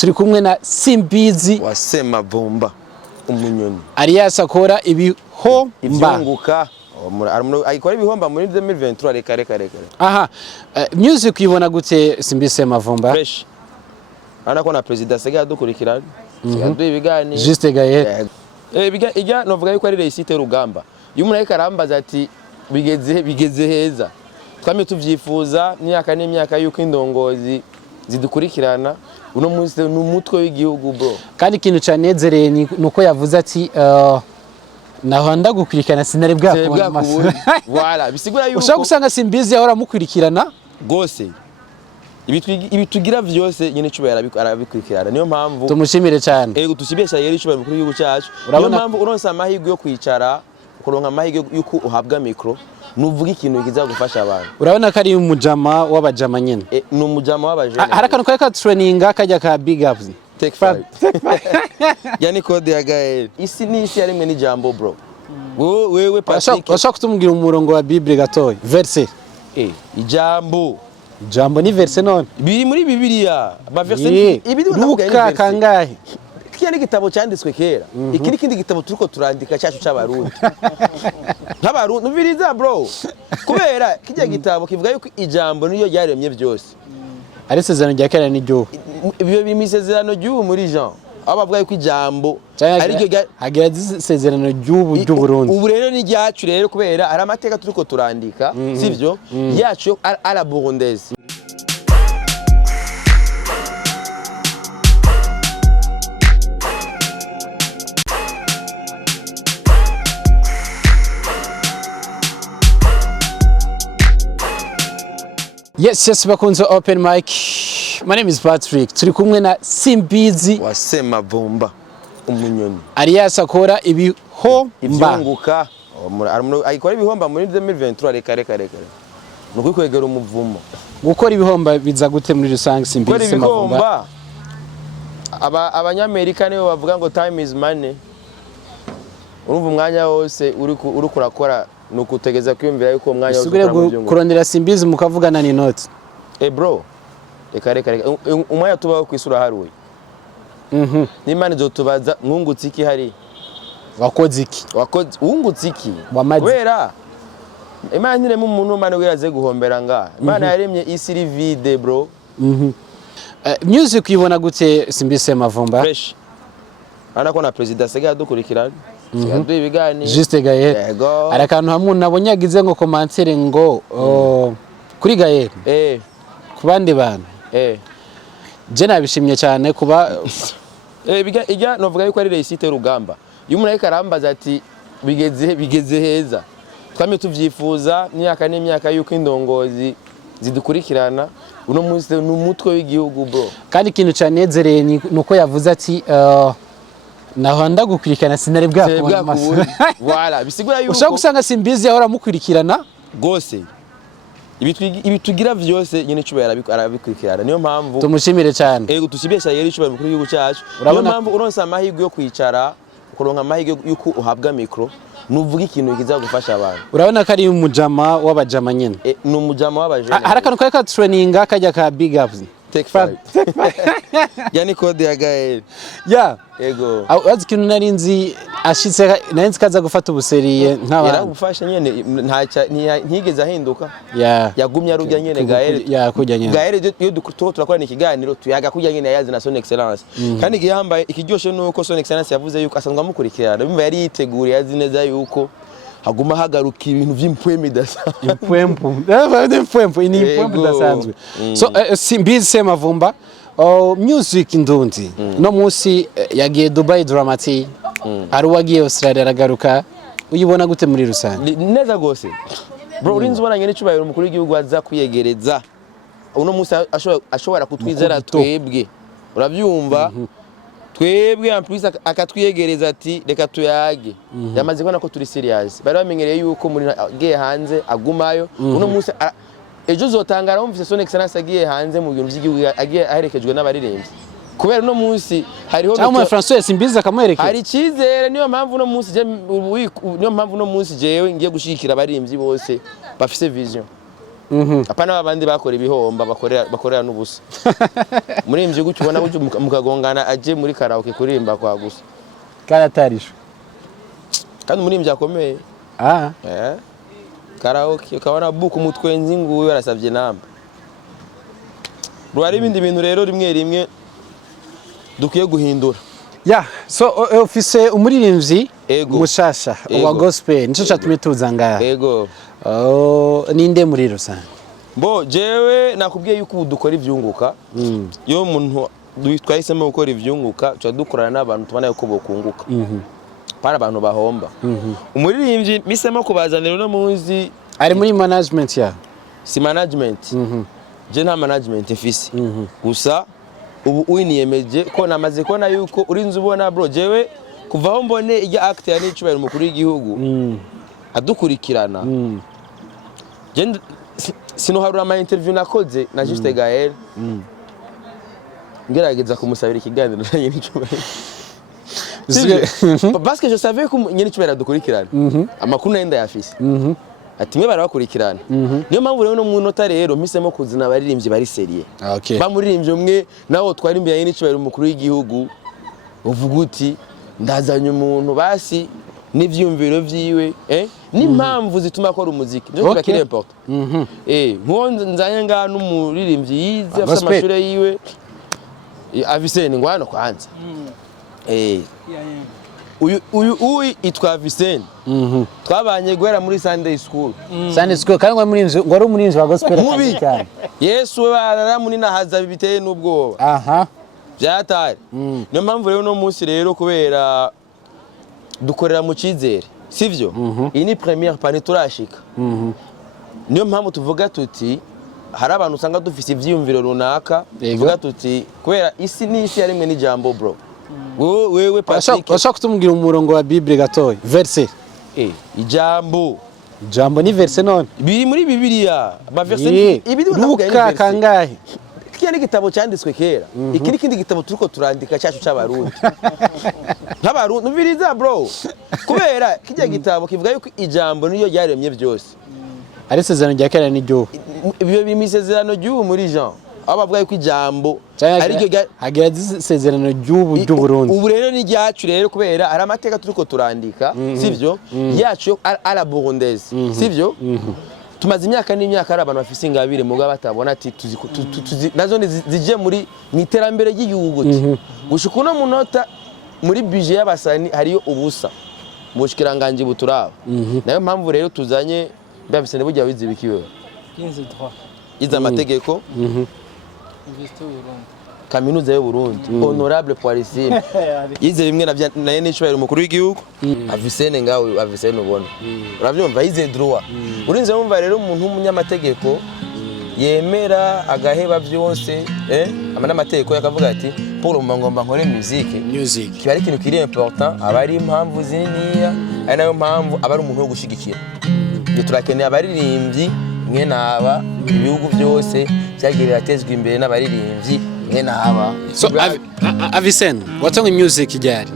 Turi kumwe na Simbizi Wa Semavumba umunyoni alias akora ivyunguka ayikora ibihomba muri 2023 reka aha music yibona gute Simbizi Wa Semavumba fresh ana ko na president sega dukurikirana sigaduye ibigani juste gaye ijya novuga yuko ari réussite rugamba yumuntu ariko arambaza ati bigeze heza twame tuvyifuza myaka n'imyaka yuko indongozi zidukurikirana uno munsi n'umutwe w'igihugu bro kandi ikintu canezereye nuko yavuze ati naho ndagukurikirana sinari bwakubona voilà bisigura yuko ushaka gusanga Simbizi ahora mukurikirana gose ibitugira vyose nyene cubera arabikurikirana niyo mpamvu tumushimire cyane ego tusibesha yeri cubera mukuru w'igihugu cyacu niyo mpamvu uronsa amahirwe yo kwicara kuronka amahirwe yuko uhabwa micro nuvuga ikintu kiza gufasha abantu urabona ko ari umujama w'abajama nyene ni umujama w'abajene harakantu ka training akajya ka big ups take 5 yani code ya gael isi ni isi yarimwe ni jambo bro wewe Patrick bashaka kutumbwira umurongo wa Bible gatoyi verse ijambo ni verse none biri muri Bibiliya ba verse ibidi Luka kangahe kiyani gitabo cyanditswe kera ikindi kindi gitabo turiko turandika cyacu cy'abarundi nk'abarundi nubiriza bro kubera kijya gitabo kivuga yuko ijambo niyo yaremye byose ari sezerano rya kera n'iryo ibyo bimisezerano ry'ubu muri Jean abo bavuga yuko ijambo ari ryo hagira sezerano ry'ubu ry'Uburundi ubu rero ni ryacu rero kubera ari amateka turiko turandika sivyo yacu ala burundaise. Yes, bakunze open mic. My name is Patrick. Turi kumwe na Simbizi Wa Semavumba umunyoni alias akora ivyunguka ayikora ibihomba muri 2023 reka nuko kwegera umuvumo gukora ibihomba biza gute muri rusange Simbizi Semavumba abanyamerika nibo bavuga ngo time is money urumva umwanya wose uri kurakora nukutegeza kwiyumvira yuko umwanya wose ukora kurondera Simbizi mukavugana ni note bro reka umwanya tubaho kwisura haruye n'Imana izotubaza mwungutse iki hari wakoze iki wungutse iki wamaze wera Imana ntiremo umuntu mane wiraze guhombera nga Imana yaremye isi iri vide bro music yibona gute Simbizi Semavumba fresh ana ko na president sega dukurikirana sigaduye ibigani juste gaye arakantu hamwe nabonye yagize ngo commentaire ngo kuri gaye kubandi bantu je nabishimye cyane kuba ijya novuga yuko ari réussite rugamba yumuntu ariko arambaza ati bigeze heza twame tuvyifuza myaka n'imyaka yuko indongozi zidukurikirana uno munsi n'umutwe w'igihugu bro kandi ikintu canezereye nuko yavuze ati naho ndagukurikirana sinari bwakubona voilà bisigura yuko ushaka gusanga Simbizi ahora mukurikirana gose ibitugira vyose nyene cubera arabikurikirana niyo mpamvu tumushimire cyane ego tusibesha yeri cubera mukuru w'igihugu cyacu niyo mpamvu uronsa amahirwe yo kwicara kuronka amahirwe yuko uhabwa micro nuvuga ikintu kiza gufasha abantu urabona ko ari umujama w'abajama nyene ni umujama w'abajene harakantu ka training akajya ka big ups take 5 yani code ya gael ego azi ikintu nari nzi ashitse nari kaza gufata ubuseriye nk'abandi yaragufasha nyene ntigeze ahinduka yagumye arujya nyene kujya nyene gael iyo turakorana ikiganiro tuyaga kujya nyene yazi na son excellence kandi gihambaye ikiryoshe nuko son excellence yavuze yuko asanzwe amukurikirana bimva yari yiteguriye azi neza yuko haguma hagaruka ibintu by'impwemu dasanzwe so Simbizi Semavumba music ndundi no musi yagiye Dubai Dramati ari wagiye Australia aragaruka uyibona gute muri rusange neza gose bro urinzi ubona nyene cyubahiro umukuru w'igihugu aza kuyegereza uno musi ashobora kutwizera twebwe urabyumva twebwe ampulisa akatwiyegereza ati reka tuyage yamaze kubona ko turi serious bari bamenyereye yuko muri agiye hanze agumayo uno musi ejo zotangara umvise son excellence agiye hanze mu bintu by'igihugu agiye aherekejwe n'abaririmbyi kubera no munsi hariho cyangwa François Simbizi akamuherekeza hari cyizere niyo mpamvu no munsi jewe ngiye gushikira abaririmbyi bose bafise vision apana abandi bakora ibihomba bakorera n'ubusa umuririmvyi gutyo ubona gutyo mukagongana aje muri karaoke kuririmba kwa gusa karatarisho kandi umuririmvyi akomeye karaoke ukabona buku umutwenzi nguwe barasavye namba rwari ibindi bintu rero rimwe rimwe dukwiye guhindura so ofise umuririmvyi mushasha wa gospel nico catumye tuza ngaha ninde muri rusange bo jewe nakubwiye yuko dukora ivyunguka yo umuntu twahisemo gukora ivyunguka cyo dukorana n'abantu tubana yuko bokunguka para abantu bahomba umuririmvyi misemo kubazanira no muzi ari muri management ya si management je nta management mfise gusa ubu winiyemeje ko namaze kona yuko urinze ubona bro jewe kuvaho mbone ijya act ya n'icubahiro umukuru w'igihugu adukurikirana je sinoharura ama interview nakoze na Juste Gaël ngerageza kumusabira ikiganiro nanye n'icubahiro parce que je savais ko nyene icubahiro adukurikirana amakuru nenda yafise ati mwe barabakurikirana niyo mpamvu rero no mu nota rero mpisemo kuzina abaririmbyi bari serie bamuririmbye umwe nawo twari imbere n'icubahiro umukuru w'igihugu uvuga uti ndazanye umuntu basi n'ivyumviro vyiwe n'impamvu zituma akora umuziki nje kuba kiri important nkuwo nzanye nga n'umuririmbyi yize afite amashuri yiwe Avisene ngwano kwanza uyu itwa Visene twabanye guhera muri Sunday school kandi ngo ari umurinzi wa gospel cyane Yesu barara muri nahaza biteye n'ubwoba byatari niyo mpamvu rero no munsi rero kubera dukorera mu cizere sivyo iyi ni première pane turashika niyo mpamvu tuvuga tuti hari abantu usanga dufise ivyiyumviro runaka tuvuga tuti kubera isi n'isi yarimwe n'ijambo bro wewe Patrick bashaka kutumbwira umurongo wa Bible gatoya verse ijambo ni verse none biri muri Bibiliya ba verse ibiri Luka kangahe kiya ni gitabo cyanditswe kera iki ni kindi gitabo turiko turandika cyacu cy'abarundi nk'abarundi numviriza bro kubera kijya gitabo kivuga yuko ijambo niyo yaremye byose ari sezerano rya kera n'iryo ibyo bimisezerano ry'ubu muri Jean aba bavuga yuko ijambo ari ryo hagira sezerano ry'u Burundi ubu rero ni ryacu rero kubera ari amateka turiko turandika sivyo yacu ala burundaise sivyo tumaze imyaka n'imyaka ari abantu bafise ingabire muga batabona ati nazo zije muri miterambere y'igihugu gushika no munota muri budget y'abasani hariyo ubusa mushikiranganje buturaba nayo mpamvu rero tuzanye Babisene bujya wizibikiwe iza amategeko kaminuza y'u Burundi honorable Poirisime yize bimwe na n'icubahiro umukuru w'igihugu Avisene ngawe Avisene ubona uravyumva yize droit urinze wumva rero umuntu w'umunyamategeko yemera agaheba byose amana amategeko yakavuga ati pour ngomba nkore musique kiba ari ikintu kiri important aba ari impamvu ziniya ari nayo mpamvu aba ari umuntu wo gushigikira turakeneye abaririmbyi mwe naba ibihugu byose byagiye biratezwa imbere n'abaririmbyi mwe naba so Avisene watanga music ryari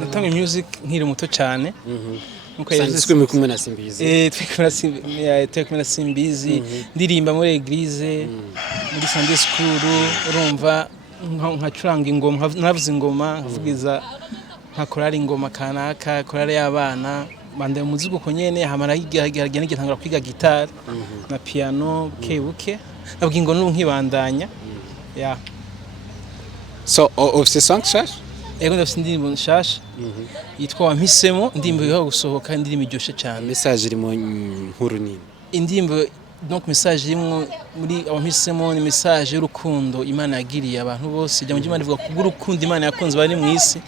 natanga music nkiri muto cyane nuko yari kumwe na Simbizi twekwe na Simbizi ndirimba muri eglise muri Sunday school urumva nkacuranga ingoma navuze ingoma nkavugiza nkakorara ingoma kanaka korara y'abana bande muziko konyene hamara higiragenda ngitangura kwiga gitari na piano buke nabwingo nkibandanya so ofise song shash ego ndafise indirimbo nshasha yitwa Wampisemo indirimbo yo gusohoka indirimbo iryoshe cyane message iri mu nkuru nini indirimbo donc message imwe muri Wampisemo ni message y'urukundo Imana yagiriye abantu bose ijambo ry'Imana rivuga ku urukundo Imana yakunze bari mu isi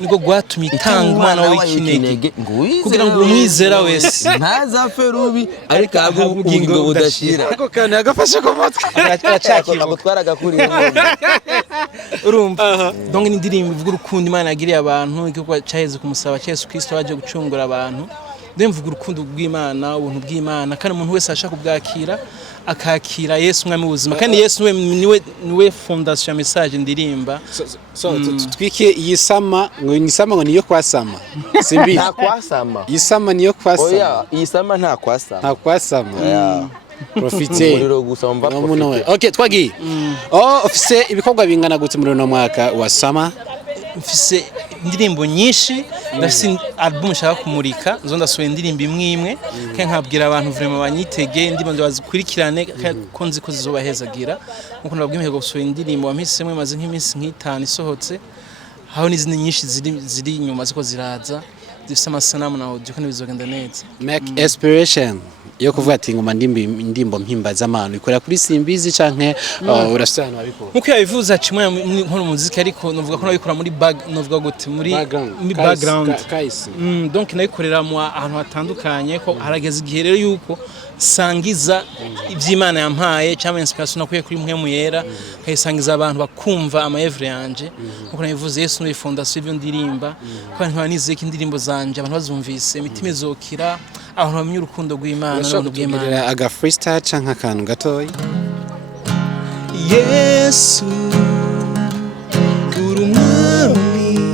niko gwatumye itanga umwana w'ikinege kugira ngo umwizera wese ntazapfe rubi ariko ubugingo budashira ariko kandi agafashe ku mutwe abo twaragakuri urumva donc ni indirimbo ivuga urukundo Imana yagiriye abantu iko cyaheze kumusaba Yesu Kristo waje gucungura abantu ndemvuga urukundo rw'Imana ubuntu bw'Imana kandi umuntu wese ashaka kubwakira akakira Yesu mwami w'ubuzima kandi Yesu niwe fondation ya message ndirimba so twike yisama ngo niyo kwasama Simbi nta kwasama yisama niyo kwasama oya yisama nta kwasama profite umuriro gusa wumva profite. Okay, twagiye. Ufise ibikorwa bingana gute muri uno mwaka wa Sama? mfise indirimbo nyinshi ndafise album nshaka kumurika zo ndasohoye indirimbo imwe imwe kandi nkabwira abantu vraiment banyitege ndimo ndabazikurikirane ko nzi ko zizobahezagira nkuko nababwiye gusohoye indirimbo wampisemo imaze nk'iminsi nk'itanu isohotse aho n'izindi nyinshi ziri inyuma ziko ziraza zifise amasanamu na audio kandi bizogenda neza. Make inspiration yo kuvuga ati ngoma ndimbo mpimbaza amano ikorera kuri Simbizi canke urasana wabikora nkuko yabivuza kimwe nkora muziki ariko novuga ko nabikora muri novuga gute muri background donc nayikorera mu ahantu hatandukanye ko harageze igihe rero yuko sangiza ivy'Imana yampaye cyangwa inspiration nakuye kuri mwe mu yera kayisangiza abantu bakumva amaevre yanje nkuko nabivuze Yesu no fondation y'ibyo ndirimba ko abantu banizeye ko indirimbo zanje abantu bazumvise imitima izokira abantu bamenye urukundo rw'Imana n'ubuntu bw'Imana. Aga freestyle canke akantu gatoyi. Yesu uri umwami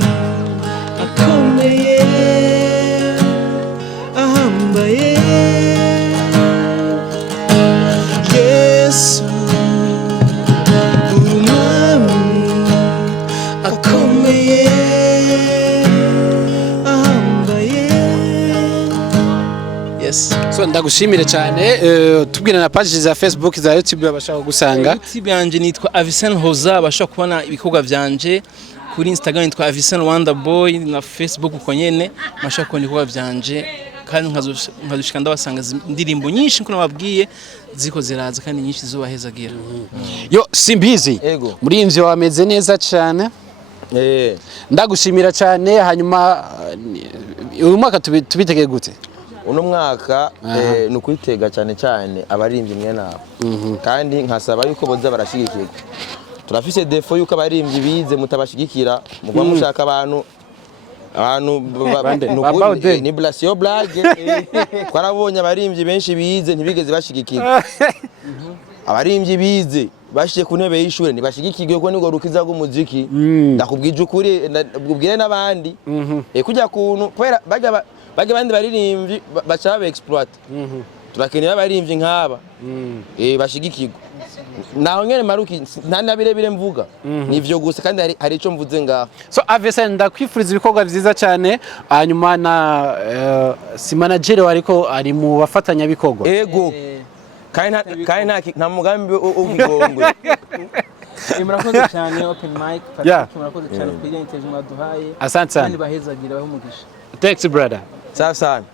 akomeye ahambaye Yesu uri umwami akomeye ahambaye. Yes. So ndagushimire cyane tubwira na page za Facebook za YouTube abashaka gusanga. YouTube yanje nitwa Avisen Hoza abashaka kubona ibikorwa vyanje kuri Instagram nitwa Avisen Wonder Boy na Facebook uko nyene mashaka kubona ibikorwa vyanje kandi nkazushika ndabasanga indirimbo nyinshi nko nababwiye ziko ziraza kandi nyinshi zubahezagira. Yo Simbizi Umuririmvyi wameze neza cyane. Ndagushimira cyane hanyuma uyu mwaka tubitegeye gute? Uno mwaka nukwitega cyane cyane abaririmbyi mwe nabo kandi nkasaba yuko boza barashigikirwa. Turafise defo yuko abaririmbyi bize mutabashigikira mugwa mushaka abantu ni blasio blague twarabonye abaririmbyi benshi bize ntibigeze bashigikirwa. Abaririmbyi bize bashiye ku ntebe y'ishure ntibashigikirwe ko nigo rukiza rw'umuziki ndakubwije ukuri ndabwire n'abandi kujya kuntu kwera bage bandi baririmbyi bacha ba exploit turakeneye abaririmbyi nk'aba bashigikirwa naho nyene maruki ntabirebire mvuga nivyo gusa kandi hari ico mvuze ngaho. So Avisen ndakwifuriza ibikorwa byiza cyane hanyuma na si manager wariko ari mu bafatanya bikorwa kandi nta mugambi w'igongwe. Murakoze cyane open mic murakoze cyane kuri interview mwaduhaye asante sana kandi bahezagira bahumugisha. Thanks brother. Sawa sana.